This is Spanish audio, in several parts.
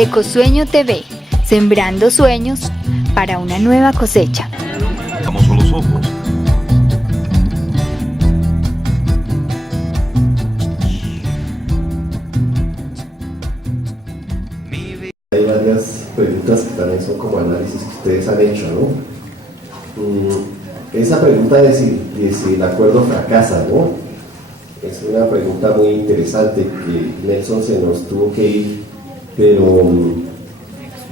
Ecosueño TV, sembrando sueños para una nueva cosecha. Vamos con los ojos. Hay varias preguntas que también son como análisis que ustedes han hecho, ¿no? Esa pregunta de si el acuerdo fracasa, ¿no? Es una pregunta muy interesante que Nelson se nos tuvo que ir, pero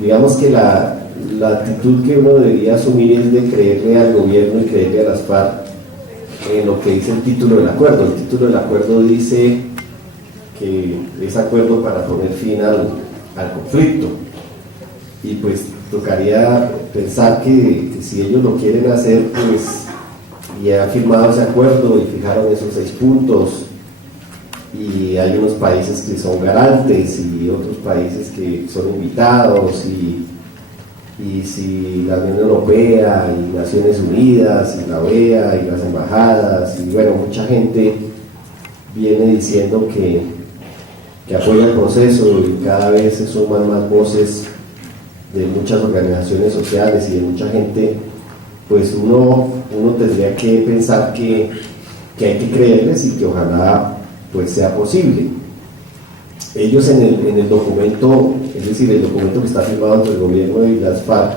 digamos que la actitud que uno debería asumir es de creerle al gobierno y creerle a las FARC en lo que dice el título del acuerdo. El título del acuerdo dice que es acuerdo para poner fin al conflicto, y pues tocaría pensar que si ellos lo quieren hacer, pues, y han firmado ese acuerdo y fijaron esos 6 puntos, y hay unos países que son garantes y otros países que son invitados, y si la Unión Europea y Naciones Unidas y la OEA y las embajadas y bueno, mucha gente viene diciendo que apoya el proceso, y cada vez se suman más voces de muchas organizaciones sociales y de mucha gente, pues uno tendría que pensar que hay que creerles y que ojalá pues sea posible. Ellos en el documento, es decir, el documento que está firmado entre el gobierno y las FARC,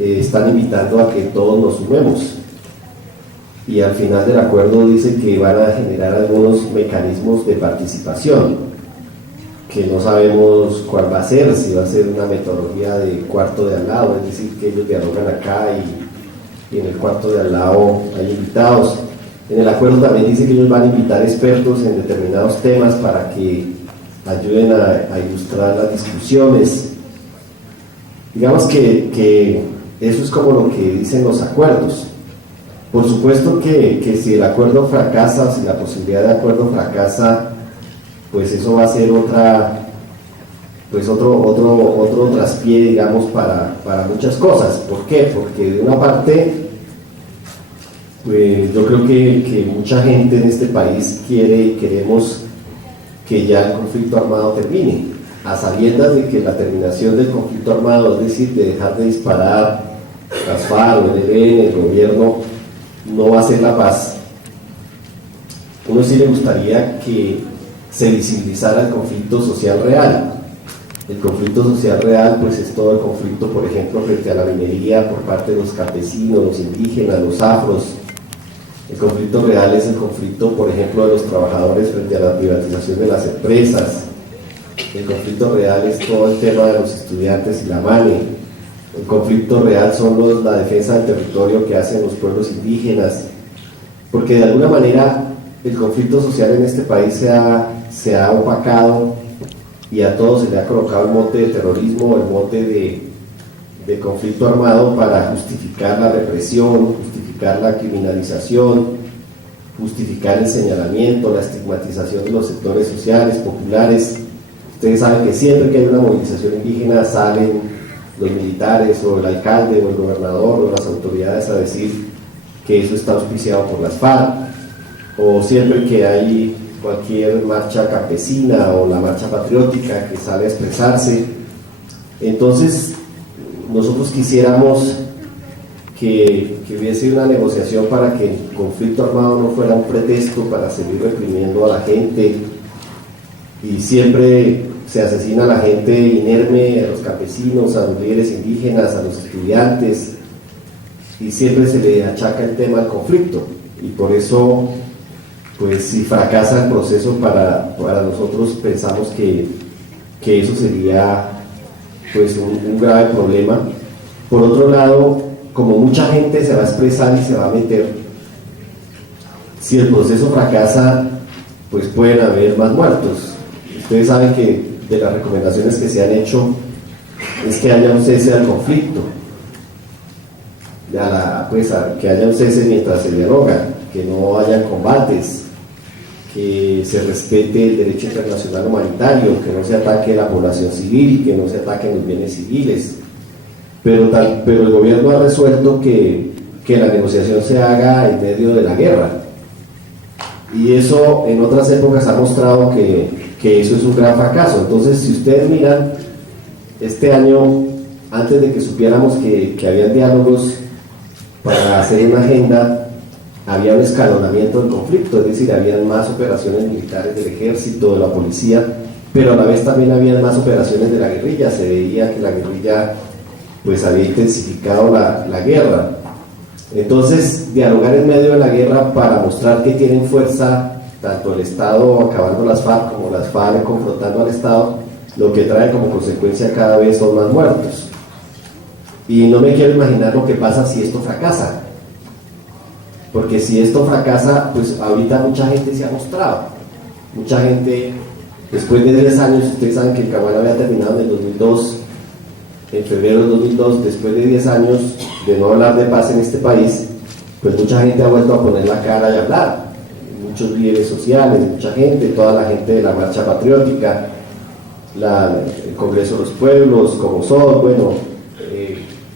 están invitando a que todos nos sumemos, y al final del acuerdo dice que van a generar algunos mecanismos de participación, que no sabemos cuál va a ser, si va a ser una metodología de cuarto de al lado, es decir, que ellos dialogan acá y en el cuarto de al lado hay invitados. En el acuerdo también dice que ellos van a invitar expertos en determinados temas para que ayuden a ilustrar las discusiones. Digamos que eso es como lo que dicen los acuerdos. Por supuesto que si el acuerdo fracasa, si la posibilidad de acuerdo fracasa, pues eso va a ser otro traspié, digamos, para muchas cosas. ¿Por qué? Porque de una parte, pues yo creo que mucha gente en este país quiere y queremos que ya el conflicto armado termine, a sabiendas de que la terminación del conflicto armado, es decir, de dejar de disparar las FARC o el ELN, el gobierno, no va a ser la paz. Uno sí le gustaría que se visibilizara el conflicto social real. El conflicto social real pues es todo el conflicto, por ejemplo, frente a la minería por parte de los campesinos, los indígenas, los afros. El conflicto real es el conflicto, por ejemplo, de los trabajadores frente a la privatización de las empresas. El conflicto real es todo el tema de los estudiantes y la MANE. El conflicto real son la defensa del territorio que hacen los pueblos indígenas, porque de alguna manera el conflicto social en este país se ha opacado y a todos se le ha colocado el mote de terrorismo, el mote de conflicto armado para justificar la represión, justificar la criminalización, justificar el señalamiento, la estigmatización de los sectores sociales, populares. Ustedes saben que siempre que hay una movilización indígena salen los militares o el alcalde o el gobernador o las autoridades a decir que eso está auspiciado por las FARC, o siempre que hay cualquier marcha campesina o la marcha patriótica que sale a expresarse. Entonces nosotros quisiéramos que hubiese una negociación para que el conflicto armado no fuera un pretexto para seguir reprimiendo a la gente, y siempre se asesina a la gente inerme, a los campesinos, a los líderes indígenas, a los estudiantes, y siempre se le achaca el tema al conflicto, y por eso pues si fracasa el proceso para nosotros pensamos que eso sería pues un grave problema. Por otro lado, como mucha gente se va a expresar y se va a meter, si el proceso fracasa, pues pueden haber más muertos. Ustedes saben que de las recomendaciones que se han hecho es que haya un cese al conflicto, que haya un cese mientras se dialoga, que no haya combates, que se respete el derecho internacional humanitario, que no se ataque la población civil, que no se ataquen los bienes civiles. Pero el gobierno ha resuelto que la negociación se haga en medio de la guerra, y eso en otras épocas ha mostrado que eso es un gran fracaso. Entonces, si ustedes miran este año, antes de que supiéramos que habían diálogos para hacer una agenda, había un escalonamiento del conflicto, es decir, habían más operaciones militares del ejército, de la policía, pero a la vez también había más operaciones de la guerrilla. Se veía que la guerrilla pues había intensificado la guerra. Entonces, dialogar en medio de la guerra para mostrar que tienen fuerza tanto el Estado acabando las FARC como las FARC confrontando al Estado, lo que trae como consecuencia cada vez son más muertos. Y no me quiero imaginar lo que pasa si esto fracasa, porque si esto fracasa, pues ahorita mucha gente se ha mostrado, mucha gente, después de 10 años, ustedes saben que el Caguán había terminado en el 2002, en febrero del 2002, después de 10 años de no hablar de paz en este país, pues mucha gente ha vuelto a poner la cara y hablar, muchos líderes sociales, mucha gente, toda la gente de la Marcha Patriótica, el Congreso de los Pueblos, como son, bueno,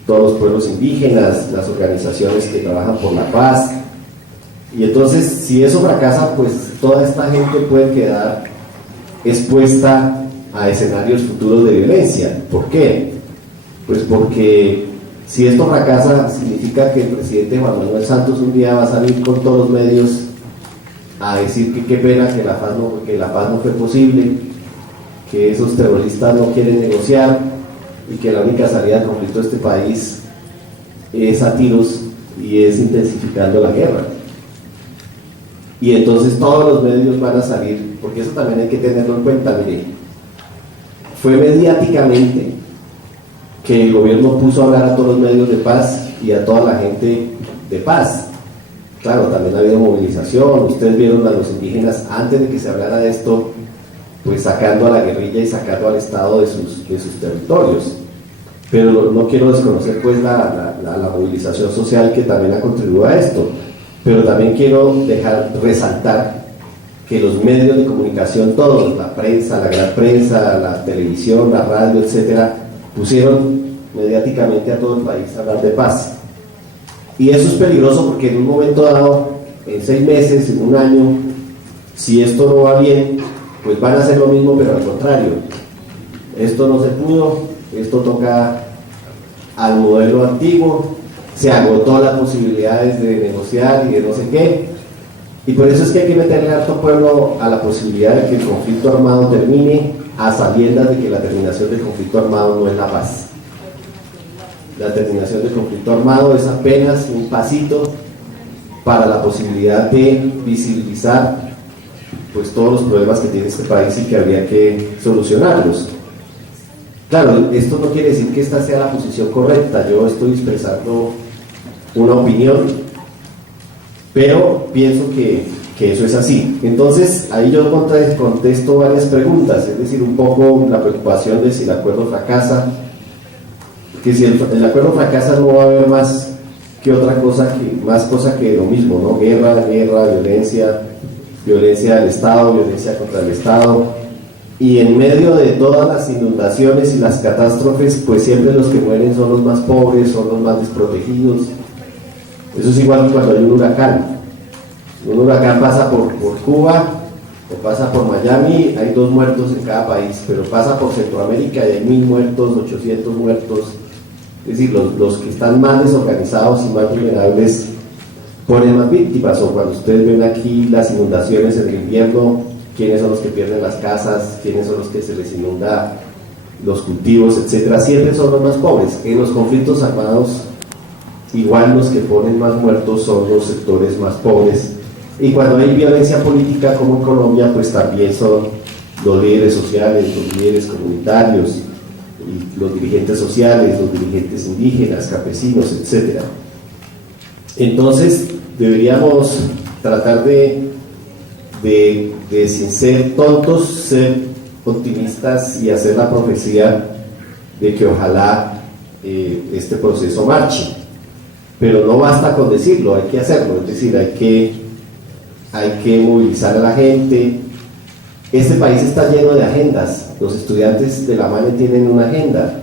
todos los pueblos indígenas, las organizaciones que trabajan por la paz. Y entonces, si eso fracasa, pues toda esta gente puede quedar expuesta a escenarios futuros de violencia. ¿Por qué? Pues porque si esto fracasa, significa que el presidente Juan Manuel Santos un día va a salir con todos los medios a decir que qué pena que la paz no fue posible, que esos terroristas no quieren negociar y que la única salida del conflicto de este país es a tiros y es intensificando la guerra. Y entonces todos los medios van a salir, porque eso también hay que tenerlo en cuenta. Mire, fue mediáticamente que el gobierno puso a hablar a todos los medios de paz y a toda la gente de paz. Claro, también ha habido movilización, ustedes vieron a los indígenas antes de que se hablara de esto, pues sacando a la guerrilla y sacando al Estado de sus territorios. Pero no quiero desconocer pues la movilización social que también ha contribuido a esto, pero también quiero resaltar que los medios de comunicación, todos, la prensa, la gran prensa, la televisión, la radio, etcétera, pusieron mediáticamente a todo el país a hablar de paz. Y eso es peligroso porque en un momento dado, en 6 meses, en un año, si esto no va bien, pues van a hacer lo mismo, pero al contrario. Esto no se pudo, esto toca al modelo antiguo, se agotó las posibilidades de negociar y de no sé qué, y por eso es que hay que meterle a harto pueblo a la posibilidad de que el conflicto armado termine, a sabiendas de que la terminación del conflicto armado no es la paz. La terminación del conflicto armado es apenas un pasito para la posibilidad de visibilizar pues todos los problemas que tiene este país y que habría que solucionarlos. Claro, esto no quiere decir que esta sea la posición correcta, yo estoy expresando una opinión, pero pienso que eso es así. Entonces, ahí yo contesto varias preguntas, es decir, un poco la preocupación de si el acuerdo fracasa, que si el acuerdo fracasa no va a haber más cosa que lo mismo, ¿no? Guerra, violencia del Estado, violencia contra el Estado, y en medio de todas las inundaciones y las catástrofes, pues siempre los que mueren son los más pobres, son los más desprotegidos. Eso es igual que cuando hay un huracán. Un huracán pasa por Cuba o pasa por Miami, hay 2 muertos en cada país, pero pasa por Centroamérica y hay 1000 muertos, 800 muertos. Es decir, los que están más desorganizados y más vulnerables ponen más víctimas. O cuando ustedes ven aquí las inundaciones en el invierno, quiénes son los que pierden las casas, quiénes son los que se les inunda los cultivos, etcétera, siempre son los más pobres. En los conflictos armados, igual los que ponen más muertos son los sectores más pobres. Y cuando hay violencia política como en Colombia, pues también son los líderes sociales, los líderes comunitarios, y los dirigentes sociales, los dirigentes indígenas, campesinos, etcétera. Entonces deberíamos tratar de sin ser tontos, ser optimistas y hacer la profecía de que ojalá este proceso marche. Pero no basta con decirlo, hay que hacerlo, es decir, hay que movilizar a la gente. Este país está lleno de agendas. Los estudiantes de la MANE tienen una agenda,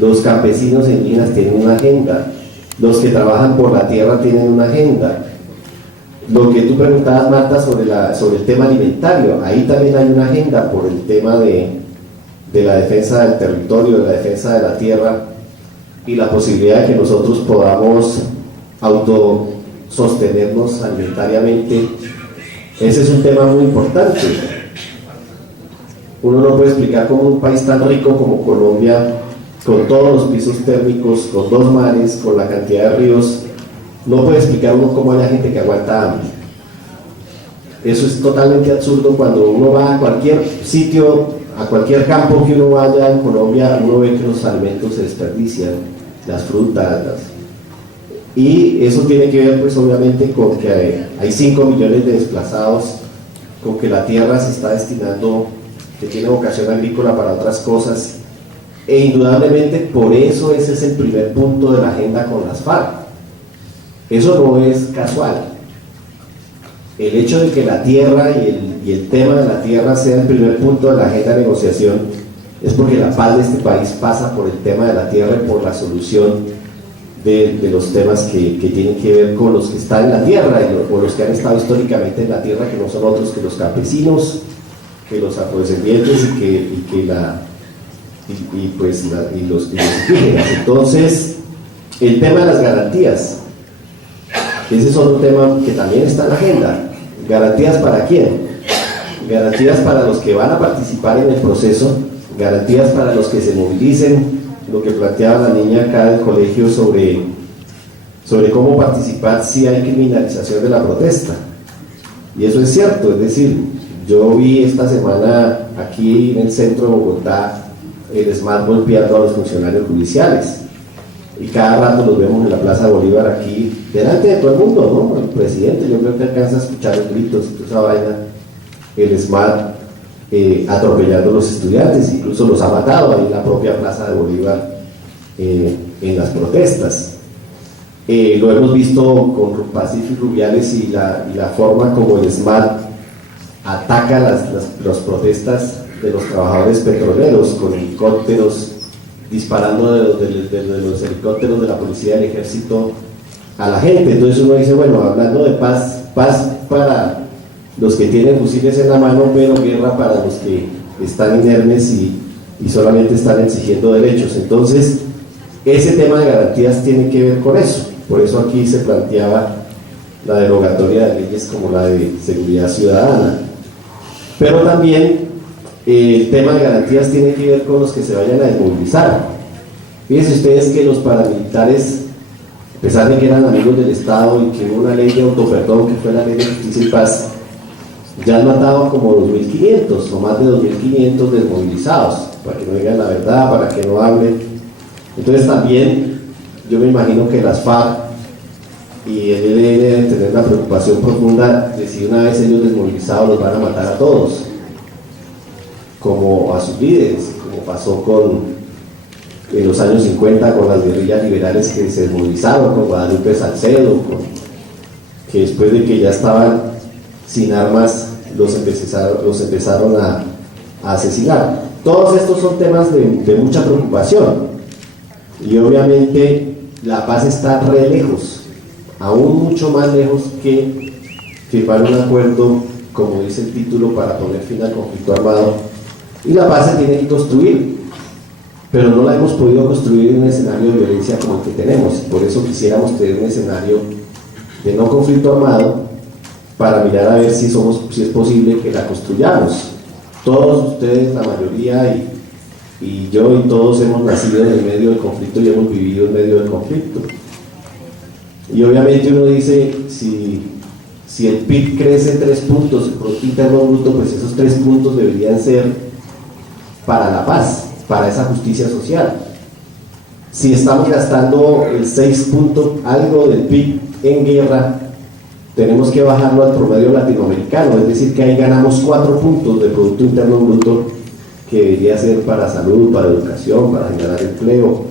los campesinos indígenas tienen una agenda, los que trabajan por la tierra tienen una agenda. Lo que tú preguntabas, Marta, sobre el tema alimentario, ahí también hay una agenda por el tema de de la defensa del territorio, de la defensa de la tierra y la posibilidad de que nosotros podamos autosostenernos alimentariamente. Ese es un tema muy importante. Uno no puede explicar cómo un país tan rico como Colombia, con todos los pisos térmicos, con 2 mares, con la cantidad de ríos, no puede explicar uno cómo haya gente que aguanta hambre. Eso es totalmente absurdo. Cuando uno va a cualquier sitio, a cualquier campo que uno vaya en Colombia, uno ve que los alimentos se desperdician, las frutas, y eso tiene que ver pues obviamente con que hay 5 millones de desplazados, con que la tierra se está destinando, que tiene vocación agrícola para otras cosas, e indudablemente por eso ese es el primer punto de la agenda con las FARC. Eso no es casual. El hecho de que la tierra y el tema de la tierra sea el primer punto de la agenda de negociación es porque la paz de este país pasa por el tema de la tierra y por la solución de los temas que tienen que ver con los que están en la tierra o los que han estado históricamente en la tierra, que no son otros que los campesinos, que los afrodescendientes y los indígenas. Entonces, el tema de las garantías, ese es otro tema que también está en la agenda. ¿Garantías para quién? Garantías para los que van a participar en el proceso, garantías para los que se movilicen, lo que planteaba la niña acá del colegio sobre cómo participar si hay criminalización de la protesta. Y eso es cierto, es decir, yo vi esta semana aquí en el centro de Bogotá el SMAT golpeando a los funcionarios judiciales, y cada rato los vemos en la Plaza Bolívar aquí, delante de todo el mundo, ¿no? El presidente, yo creo que alcanza a escuchar los gritos y toda esa vaina, el SMAT atropellando a los estudiantes, incluso los ha matado ahí en la propia Plaza de Bolívar en las protestas. Lo hemos visto con Pacífico Rubiales y la forma como el SMAT ataca las protestas de los trabajadores petroleros con helicópteros, disparando desde los helicópteros de la policía y del ejército a la gente. Entonces uno dice, bueno, hablando de paz para los que tienen fusiles en la mano, pero guerra para los que están inermes y solamente están exigiendo derechos. Entonces, ese tema de garantías tiene que ver con eso. Por eso aquí se planteaba la derogatoria de leyes como la de seguridad ciudadana. Pero también el tema de garantías tiene que ver con los que se vayan a desmovilizar. Fíjense ustedes que los paramilitares, a pesar de que eran amigos del Estado y que hubo una ley de autoperdón que fue la ley de justicia y paz, ya han matado como 2.500 o más de 2.500 desmovilizados, para que no digan la verdad, para que no hablen. Entonces también yo me imagino que las FARC y el ELN deben tener una preocupación profunda de si una vez ellos desmovilizados los van a matar a todos, como a sus líderes, como pasó en los años 50 con las guerrillas liberales que se desmovilizaron, con Guadalupe Salcedo, que después de que ya estaban sin armas los empezaron a asesinar. Todos estos son temas de mucha preocupación, y obviamente la paz está re lejos, aún mucho más lejos que firmar un acuerdo, como dice el título, para poner fin al conflicto armado. Y la paz se tiene que construir, pero no la hemos podido construir en un escenario de violencia como el que tenemos. Por eso quisiéramos tener un escenario de no conflicto armado, para mirar a ver si es posible que la construyamos. Todos ustedes, la mayoría, y yo y todos hemos nacido en el medio del conflicto y hemos vivido en medio del conflicto. Y obviamente uno dice, si el PIB crece 3 puntos, el Producto Interno Bruto, pues esos 3 puntos deberían ser para la paz, para esa justicia social. Si estamos gastando el 6 puntos algo del PIB en guerra, tenemos que bajarlo al promedio latinoamericano, es decir, que ahí ganamos 4 puntos de Producto Interno Bruto, que debería ser para salud, para educación, para generar empleo,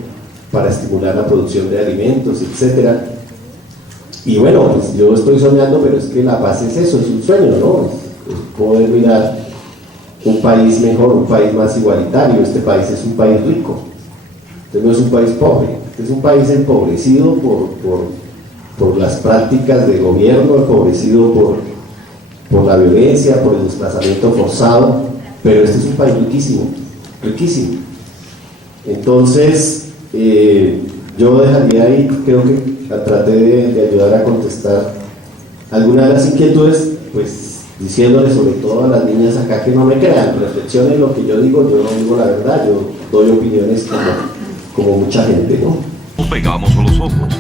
para estimular la producción de alimentos, etc. Y bueno, pues yo estoy soñando, pero es que la paz es eso, es un sueño, ¿no? Es poder mirar un país mejor, un país más igualitario. Este país es un país rico, este no es un país pobre, este es un país empobrecido por las prácticas de gobierno, empobrecido por la violencia, por el desplazamiento forzado, pero este es un país riquísimo. riquísimo. Entonces, yo dejaría ahí, creo que traté de ayudar a contestar algunas de las inquietudes, pues diciéndole sobre todo a las niñas acá que no me crean, reflexionen lo que yo digo no digo la verdad, yo doy opiniones como mucha gente, ¿no? Nos pegamos a los ojos.